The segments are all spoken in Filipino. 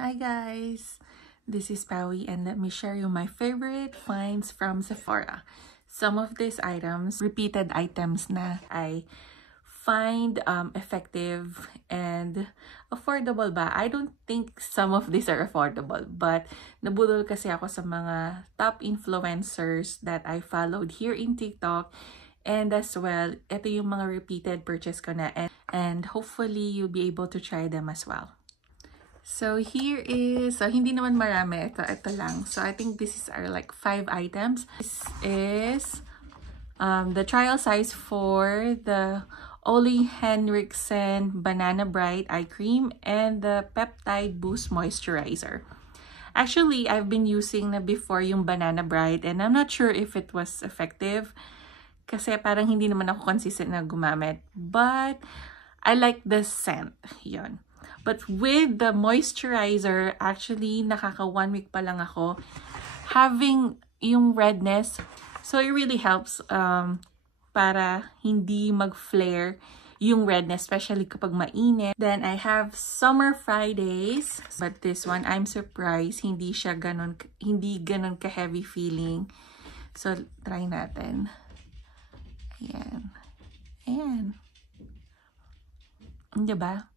Hi guys, this is Pawi and let me share you my favorite finds from Sephora. Some of these items, repeated items na I find effective and affordable ba? I don't think some of these are affordable, but nabudol kasi ako sa mga top influencers that I followed here in TikTok. And as well, ito yung mga repeated purchase ko na and hopefully you'll be able to try them as well. So here is, hindi naman marami, ito lang. So I think this are like 5 items. This is the trial size for the Ole Henriksen Banana Bright Eye Cream and the Peptide Boost Moisturizer. Actually, I've been using na before yung Banana Bright and I'm not sure if it was effective kasi parang hindi naman ako consistent na gumamit. But I like the scent, yon. But with the moisturizer, actually, nakaka 1 week pa lang ako having yung redness. So, it really helps para hindi mag-flare yung redness, especially kapag mainit. Then, I have Summer Fridays. But this one, I'm surprised, hindi ganon ka-heavy feeling. So, try natin. Ayan. Ayan. Diba?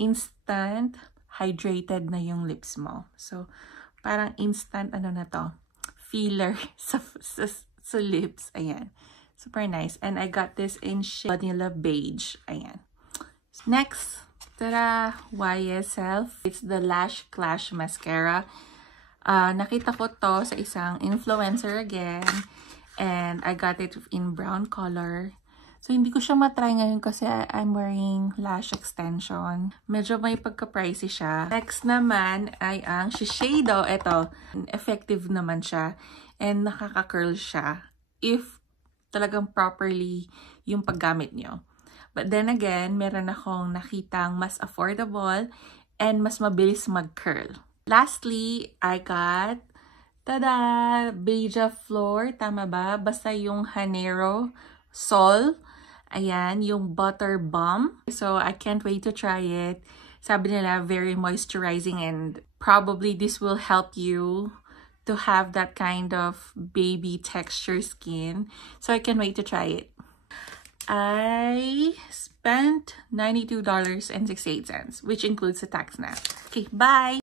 Instant hydrated na yung lips mo. So, parang instant, ano na to, filler sa lips. Ayan. Super nice. And I got this in shade Vanilla Beige. Ayan. Next, tara, YSL. It's the Lash Clash Mascara. Nakita ko to sa isang influencer again. And I got it in brown color. So, hindi ko siya matry ngayon kasi I'm wearing lash extension. Medyo may pagka-pricey siya. Next naman ay ang Shiseido. Ito, effective naman siya. And nakaka-curl siya if talagang properly yung paggamit nyo. But then again, meron akong nakitang mas affordable and mas mabilis mag-curl. Lastly, I got, tada! Beija Flor. Tama ba? Basta yung Habanero Sol. Ayan, yung Butter Bomb. So, I can't wait to try it. Sabi nila, very moisturizing and probably this will help you to have that kind of baby texture skin. So, I can't wait to try it. I spent $92.68, which includes the tax na. Okay, bye!